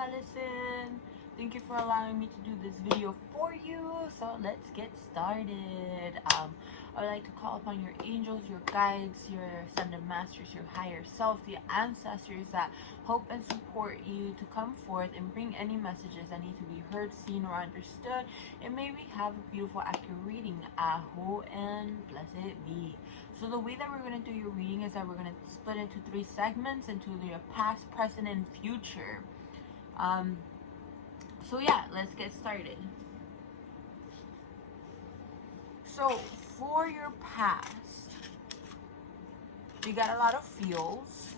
Alison. Thank you for allowing me to do this video for you. So let's get started. I would like to call upon your angels, your guides, your ascended masters, your higher self, the ancestors that hope and support you to come forth and bring any messages that need to be heard, seen, or understood. And may we have a beautiful, accurate reading. Aho and blessed be. So the way that we're going to do your reading is that we're going to split into 3 segments, into your past, present, and future. So yeah, let's get started. So for your past, we got a lot of feels.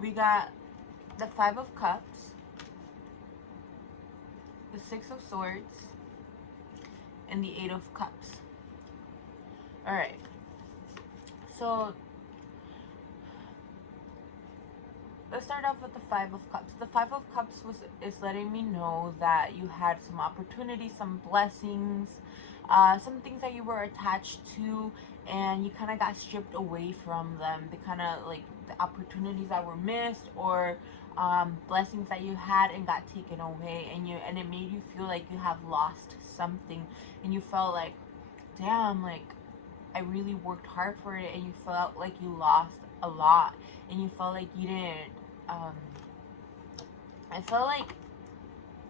We got the 5 of Cups, the 6 of Swords, and the 8 of Cups. Alright, so let's start off with the 5 of Cups. The 5 of Cups is letting me know that you had some opportunities, some blessings, some things that you were attached to, and you kind of got stripped away from them. The kind of like the opportunities that were missed, or blessings that you had and got taken away, and it made you feel like you have lost something, and you felt like, damn, like I really worked hard for it, and you felt like you lost a lot, and you felt like you didn't I felt like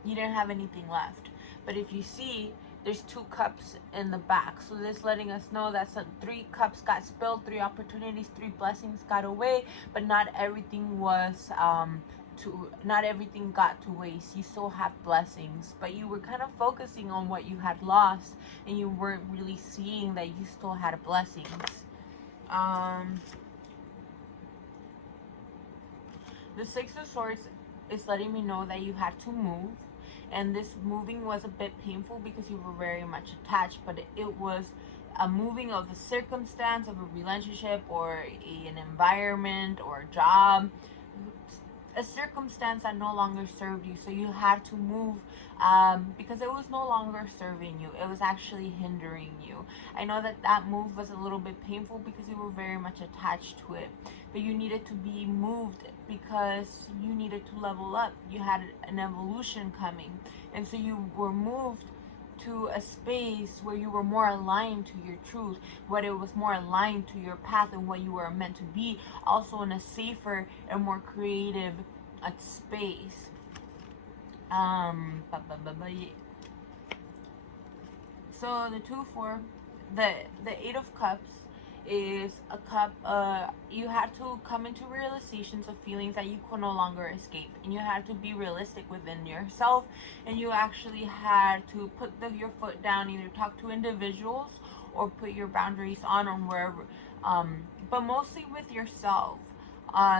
you didn't have anything left. But if you see, there's 2 cups in the back, so this letting us know that 3 cups got spilled, 3 opportunities, 3 blessings got away, but not everything was not everything got to waste. You still have blessings, but you were kind of focusing on what you had lost, and you weren't really seeing that you still had blessings. The 6 of Swords is letting me know that you had to move, and this moving was a bit painful because you were very much attached, but it was a moving of a circumstance, of a relationship, or an environment, or a job, a circumstance that no longer served you. So you had to move because it was no longer serving you. It was actually hindering you. I know that that move was a little bit painful because you were very much attached to it, but you needed to be moved because you needed to level up. You had an evolution coming, and so you were moved to a space where you were more aligned to your truth, what it was more aligned to your path and what you were meant to be, also in a safer and more creative space. So the 2-4, the 8 of Cups is a cup. You had to come into realizations of feelings that you could no longer escape, and you had to be realistic within yourself, and you actually had to put your foot down, either talk to individuals or put your boundaries on wherever, but mostly with yourself.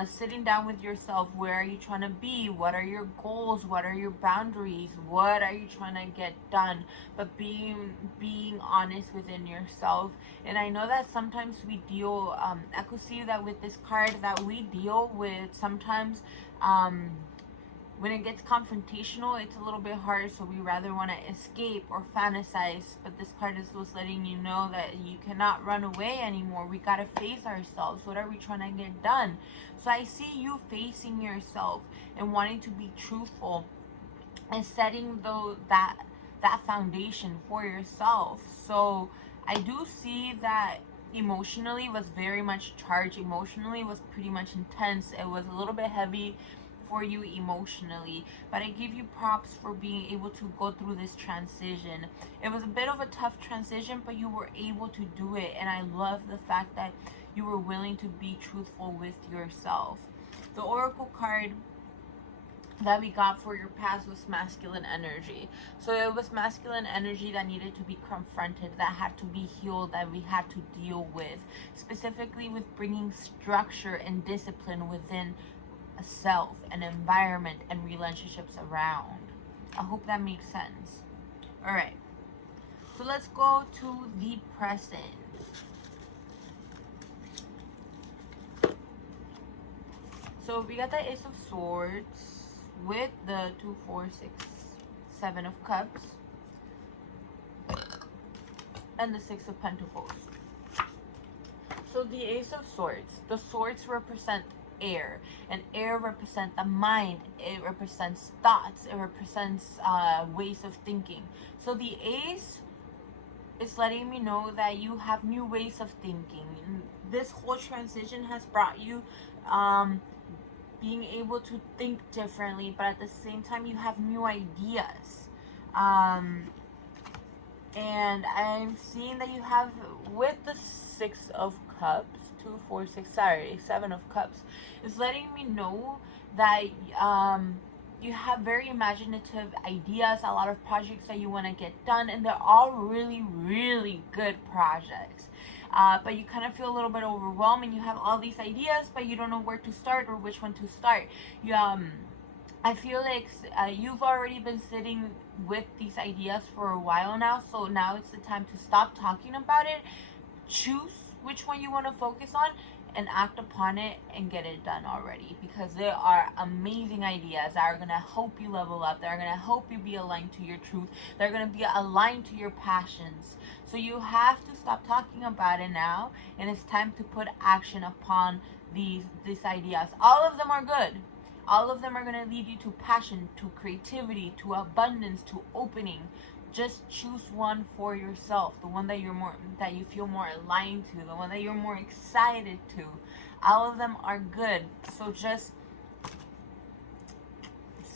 Sitting down with yourself. Where are you trying to be? What are your goals? What are your boundaries? What are you trying to get done? But being honest within yourself. And I know that sometimes we deal, I could see that with this card, that we deal with sometimes, when it gets confrontational, it's a little bit hard, so we rather want to escape or fantasize. But this card is just letting you know that you cannot run away anymore. We got to face ourselves. What are we trying to get done? So I see you facing yourself and wanting to be truthful and setting that foundation for yourself. So I do see that emotionally was very much charged. Emotionally was pretty much intense. It was a little bit heavy for you emotionally, but I give you props for being able to go through this transition. It was a bit of a tough transition, but you were able to do it, and I love the fact that you were willing to be truthful with yourself. The Oracle card that we got for your past was masculine energy. So it was masculine energy that needed to be confronted, that had to be healed, that we had to deal with, specifically with bringing structure and discipline within a self, an environment, and relationships around. I hope that makes sense. Alright, so let's go to the present. So we got the Ace of Swords with the 2, 4, 6, 7 of Cups and the 6 of Pentacles. So the Ace of Swords, the swords represent air, and air represents the mind, it represents thoughts, it represents ways of thinking. So the Ace is letting me know that you have new ways of thinking. This whole transition has brought you being able to think differently, but at the same time you have new ideas. And I'm seeing that you have, with the Six of Cups, 2, 4, 6, sorry, 7 of Cups, is letting me know that you have very imaginative ideas, a lot of projects that you want to get done, and they're all really, really good projects. But you kind of feel a little bit overwhelmed, and you have all these ideas, but you don't know where to start or which one to start. I feel like you've already been sitting with these ideas for a while now, so now it's the time to stop talking about it, choose which one you want to focus on, and act upon it and get it done already, because there are amazing ideas that are going to help you level up, that are going to help you be aligned to your truth, that are going to be aligned to your passions. So you have to stop talking about it now, and it's time to put action upon these ideas. All of them are good. All of them are going to lead you to passion, to creativity, to abundance, to opening. Just choose one for yourself, the one that you feel more aligned to, the one that you're more excited to. All of them are good, so just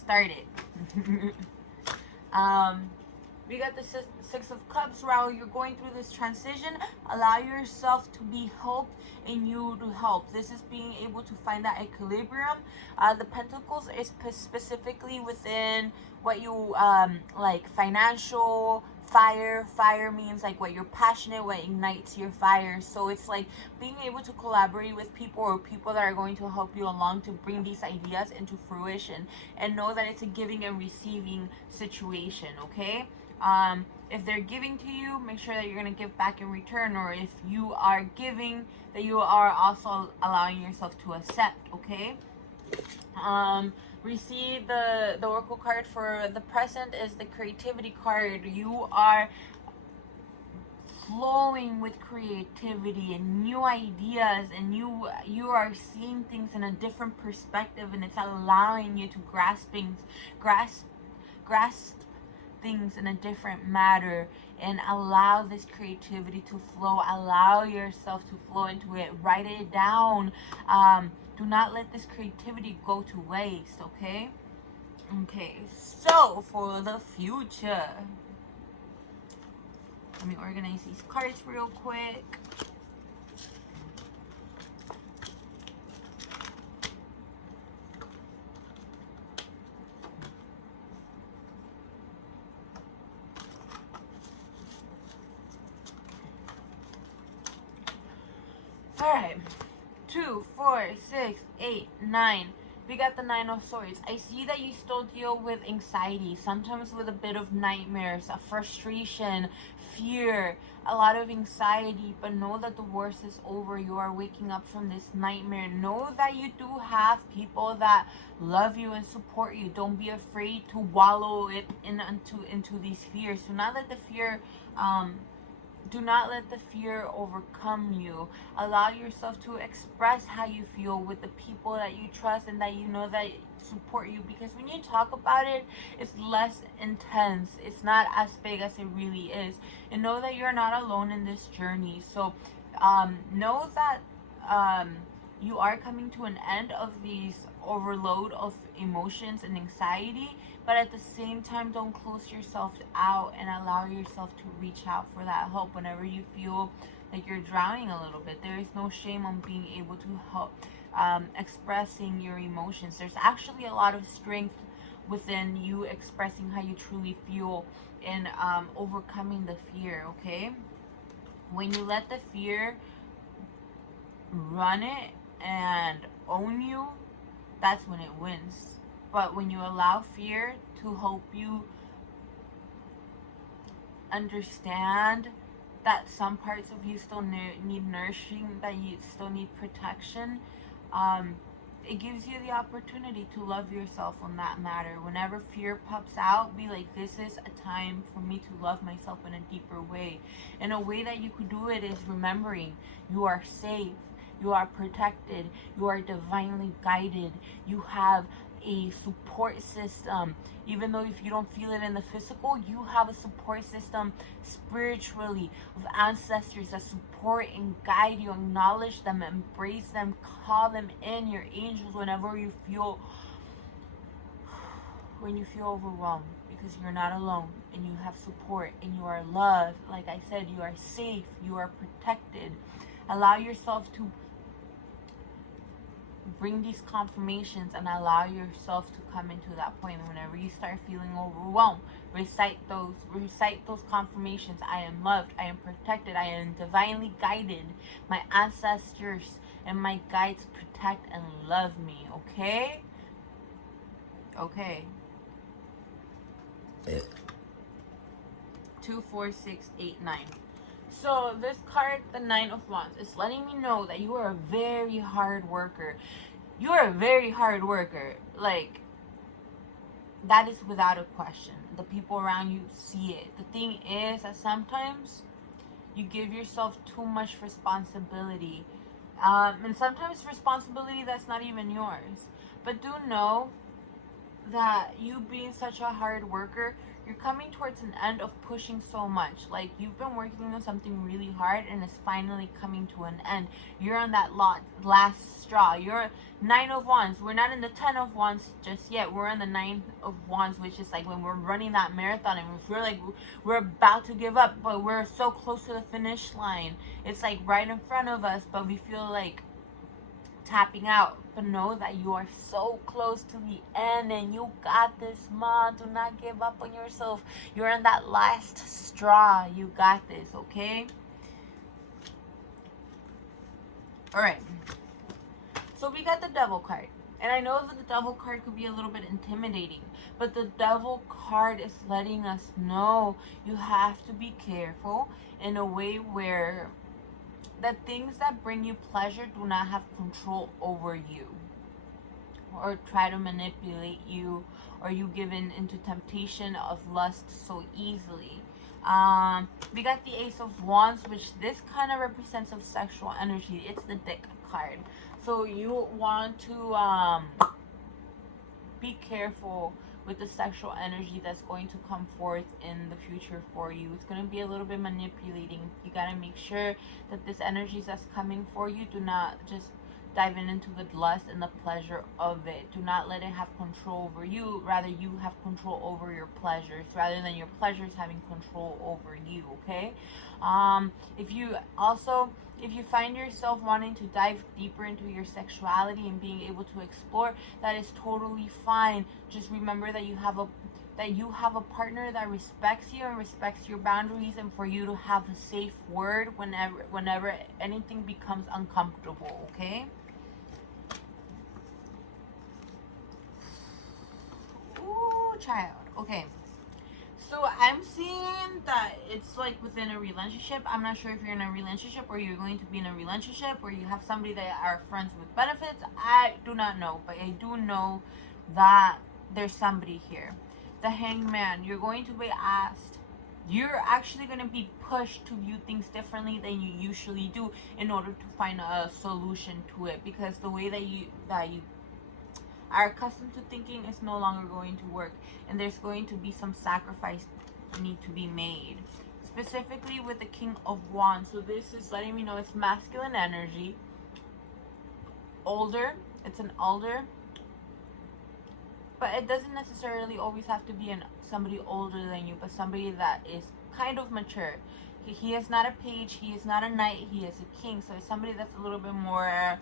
start it. We got the Six of Cups. While you're going through this transition, allow yourself to be helped and you to help. This is being able to find that equilibrium. The Pentacles is specifically within what you like financial. Fire means like what you're passionate, what ignites your fire. So it's like being able to collaborate with people, or people that are going to help you along to bring these ideas into fruition, and know that it's a giving and receiving situation. Okay, if they're giving to you, make sure that you're going to give back in return, or if you are giving, that you are also allowing yourself to accept. Okay, receive the oracle card for the present is the creativity card. You are flowing with creativity and new ideas, and you are seeing things in a different perspective, and it's allowing you to grasp things in a different manner, and allow this creativity to flow. Allow yourself to flow into it. Write it down. Do not let this creativity go to waste. Okay, so for the future, let me organize these cards real quick. Alright, 2, 4, 6, 8, 9. We got the Nine of Swords. I see that you still deal with anxiety, sometimes with a bit of nightmares, a frustration, fear, a lot of anxiety, but know that the worst is over. You are waking up from this nightmare. Know that you do have people that love you and support you. Don't be afraid to wallow it into these fears. Do not let the fear overcome you. Allow yourself to express how you feel with the people that you trust and that you know that support you, because when you talk about it, it's less intense. It's not as big as it really is. And know that you're not alone in this journey. So know that you are coming to an end of these overload of emotions and anxiety, but at the same time, don't close yourself out, and allow yourself to reach out for that help whenever you feel like you're drowning a little bit. There is no shame on being able to help expressing your emotions. There's actually a lot of strength within you expressing how you truly feel and overcoming the fear. Okay, when you let the fear run it and own you, that's when it wins. But when you allow fear to help you understand that some parts of you still need nourishing, that you still need protection, it gives you the opportunity to love yourself on that matter. Whenever fear pops out, be like, this is a time for me to love myself in a deeper way. And a way that you could do it is remembering you are safe. You are protected. You are divinely guided. You have a support system. Even though if you don't feel it in the physical, you have a support system spiritually of ancestors that support and guide you. Acknowledge them, embrace them, call them in, your angels, whenever you feel overwhelmed, because you're not alone and you have support and you are loved. Like I said, you are safe, you are protected. Allow yourself to bring these confirmations and allow yourself to come into that point. Whenever you start feeling overwhelmed, recite those confirmations. I am loved, I am protected, I am divinely guided. My ancestors and my guides protect and love me. Okay? 2, 4, 6, 8, 9. So this card, the 9 of Wands, is letting me know that you are a very hard worker. You are a very hard worker. Like, that is without a question. The people around you see it. The thing is that sometimes you give yourself too much responsibility. And sometimes responsibility that's not even yours. But do know that you being such a hard worker, you're coming towards an end of pushing so much. Like, you've been working on something really hard and it's finally coming to an end. You're on that last straw. You're 9 of Wands. We're not in the 10 of Wands just yet. We're in the 9 of Wands, which is like when we're running that marathon and we feel like we're about to give up, but we're so close to the finish line. It's like right in front of us, but we feel like tapping out. But know that you are so close to the end and you got this, Mom. Do not give up on yourself. You're in that last straw. You got this, okay? Alright. So we got the Devil card. And I know that the Devil card could be a little bit intimidating, but the Devil card is letting us know you have to be careful in a way where the things that bring you pleasure do not have control over you or try to manipulate you, or you given into temptation of lust so easily. We got the Ace of Wands, which this kind of represents of sexual energy. It's the Dick card. So you want to be careful with the sexual energy that's going to come forth in the future for you. It's going to be a little bit manipulating. You got to make sure that this energy that's coming for you, do not just dive into the lust and the pleasure of it. Do not let it have control over you. Rather, you have control over your pleasures rather than your pleasures having control over you, okay? If you find yourself wanting to dive deeper into your sexuality and being able to explore, that is totally fine. Just remember that you have a partner that respects you and respects your boundaries, and for you to have a safe word whenever anything becomes uncomfortable, okay? Ooh, child. Okay. So I'm seeing that it's like within a relationship. I'm not sure if you're in a relationship or you're going to be in a relationship or you have somebody that are friends with benefits. I do not know, but I do know that there's somebody here. The Hangman, you're going to be asked. You're actually going to be pushed to view things differently than you usually do in order to find a solution to it, because the way that you are accustomed to thinking is no longer going to work, and there's going to be some sacrifice need to be made, specifically with the King of Wands. So this is letting me know it's masculine energy, older. It's an older, but it doesn't necessarily always have to be somebody older than you, but somebody that is kind of mature. He is not a page, he is not a knight, he is a king. So it's somebody that's a little bit more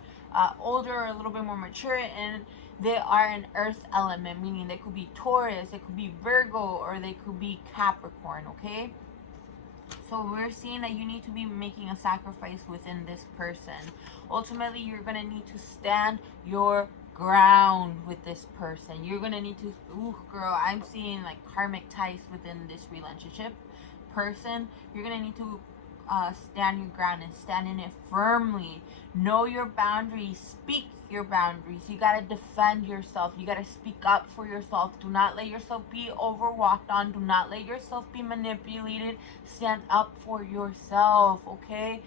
older, or a little bit more mature, and they are an earth element, meaning they could be Taurus, they could be Virgo, or they could be Capricorn, okay? So we're seeing that you need to be making a sacrifice within this person. Ultimately, you're going to need to stand your ground with this person. You're going to need to, ooh, girl, I'm seeing like karmic ties within this relationship person. You're going to need to stand your ground and stand in it firmly. Know your boundaries. Speak your boundaries. You got to defend yourself. You got to speak up for yourself. Do not let yourself be overwalked on. Do not let yourself be manipulated. Stand up for yourself, okay?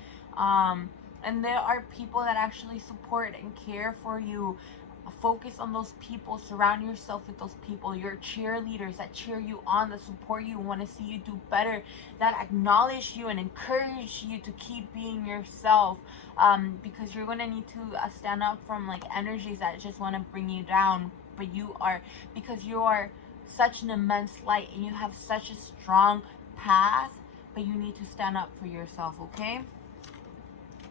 And there are people that actually support and care for you. Focus on those people. Surround yourself with those people. Your cheerleaders that cheer you on, that support you, want to see you do better, that acknowledge you and encourage you to keep being yourself. Because you're going to need to stand up from like energies that just want to bring you down. But you are, because you are such an immense light and you have such a strong path, but you need to stand up for yourself, okay?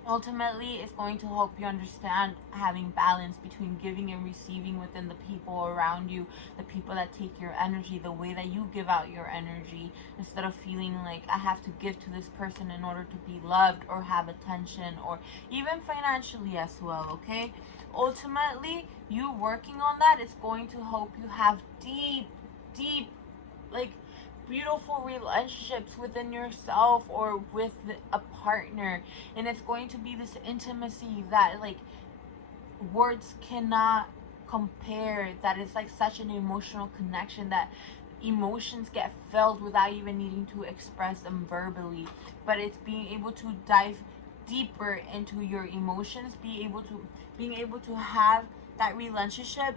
Ultimately, it's going to help you understand having balance between giving and receiving within the people around you, the people that take your energy, the way that you give out your energy, instead of feeling like I have to give to this person in order to be loved or have attention, or even financially as well, okay? Ultimately, you working on that is going to help you have deep, like beautiful relationships within yourself or with a partner. And it's going to be this intimacy that like words cannot compare, that is like such an emotional connection that emotions get felt without even needing to express them verbally. But it's being able to dive deeper into your emotions, being able to have that relationship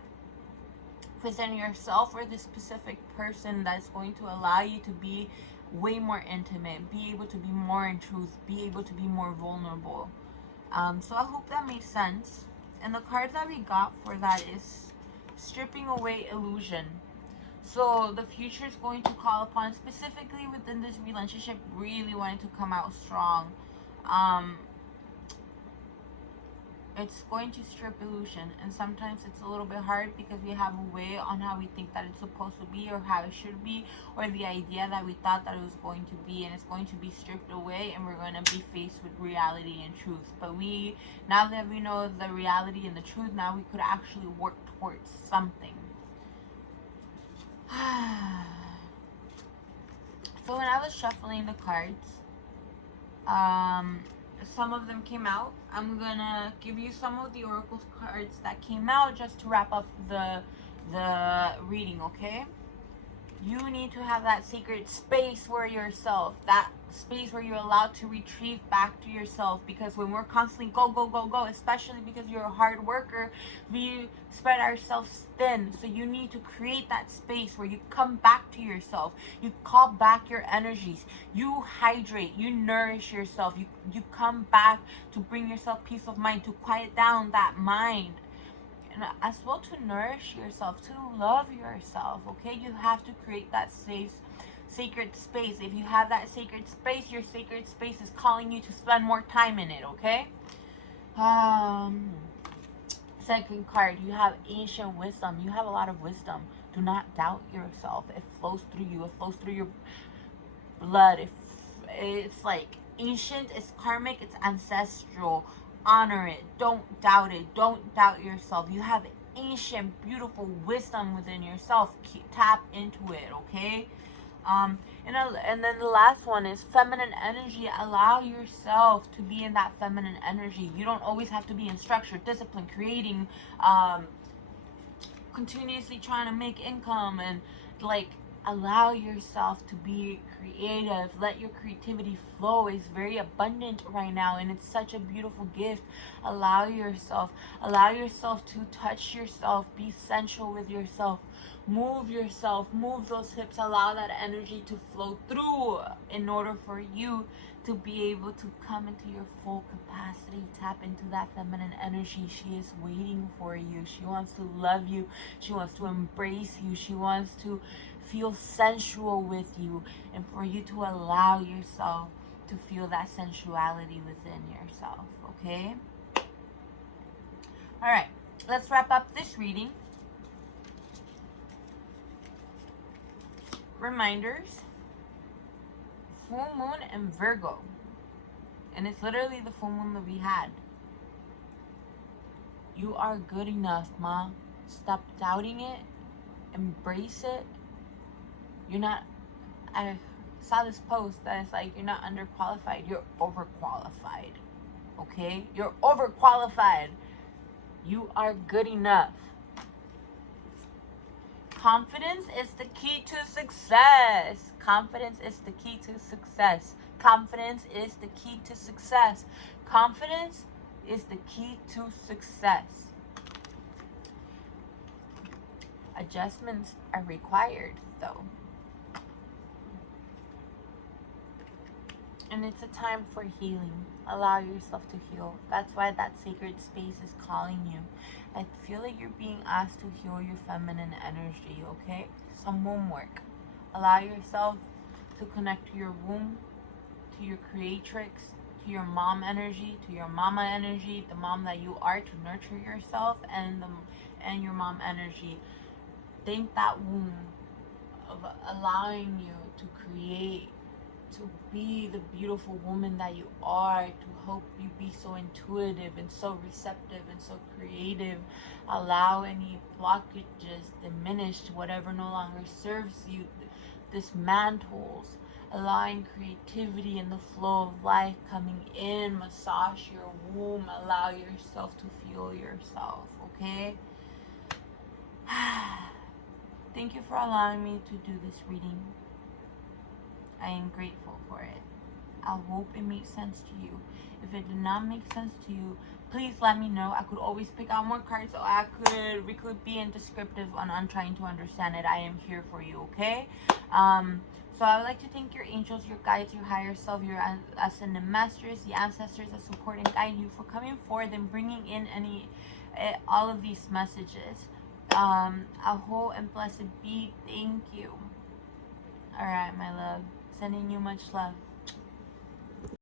within yourself or this specific person that's going to allow you to be way more intimate, be able to be more in truth, be able to be more vulnerable. So I hope that made sense. And the card that we got for that is stripping away illusion. So the future is going to call upon, specifically within this relationship, really wanting to come out strong. It's going to strip illusion, and sometimes it's a little bit hard because we have a way on how we think that it's supposed to be or how it should be, or the idea that we thought that it was going to be, and it's going to be stripped away and we're going to be faced with reality and truth. But now that we know the reality and the truth, now we could actually work towards something. So when I was shuffling the cards, some of them came out. I'm gonna give you some of the oracle cards that came out just to wrap up the reading, okay? You need to have that sacred space where yourself, that space where you're allowed to retrieve back to yourself. Because when we're constantly go, especially because you're a hard worker, we spread ourselves thin. So you need to create that space where you come back to yourself, you call back your energies, you hydrate, you nourish yourself, you come back to bring yourself peace of mind, to quiet down that mind, and as well to nourish yourself, to love yourself, okay? You have to create that safe, sacred space. If you have that sacred space, your sacred space is calling you to spend more time in it, okay? Second card, you have ancient wisdom. You have a lot of wisdom. Do not doubt yourself. It flows through you. It flows through your blood. It's like ancient, it's karmic, it's ancestral. Honor it. Don't doubt it. Don't doubt yourself. You have ancient, beautiful wisdom within yourself. Tap into it, okay? And then the last one is feminine energy. Allow yourself to be in that feminine energy. You don't always have to be in structure, discipline, creating, continuously trying to make income, and like allow yourself to be creative. Let your creativity flow. It's very abundant right now and it's such a beautiful gift. Allow yourself to touch yourself, be sensual with yourself, move yourself, move those hips, allow that energy to flow through in order for you to be able to come into your full capacity. Tap into that feminine energy. She is waiting for you. She wants to love you. She wants to embrace you. She wants to feel sensual with you, and for you to allow yourself to feel that sensuality within yourself, okay? All right, let's wrap up this reading. Reminders: full moon and Virgo, and it's literally the full moon that we had. You are good enough, Ma. Stop doubting it. Embrace it. You're not, I saw this post that it's like, you're not underqualified, you're overqualified, okay? You're overqualified. You are good enough. Confidence is the key to success. Confidence is the key to success. Confidence is the key to success. Confidence is the key to success. Adjustments are required, though. And it's a time for healing. Allow yourself to heal. That's why that sacred space is calling you. I feel like you're being asked to heal your feminine energy, okay? Some womb work. Allow yourself to connect to your womb, to your creatrix, to your mom energy, to your mama energy, the mom that you are, to nurture yourself, and your mom energy. Thank that womb of allowing you to create, to be the beautiful woman that you are, to help you be so intuitive and so receptive and so creative. Allow any blockages diminish, whatever no longer serves you, dismantles, allowing creativity and the flow of life coming in. Massage your womb, allow yourself to feel yourself, okay? Thank you for allowing me to do this reading. I am grateful for it. I hope it makes sense to you. If it did not make sense to you, please let me know. I could always pick out more cards, so we could be in descriptive on trying to understand it. I am here for you, okay? So I would like to thank your angels, your guides, your higher self, your ascended masters, the ancestors that support and guide you for coming forward and bringing in all of these messages. A whole and blessed be. Thank you. All right, my love. Sending you much love.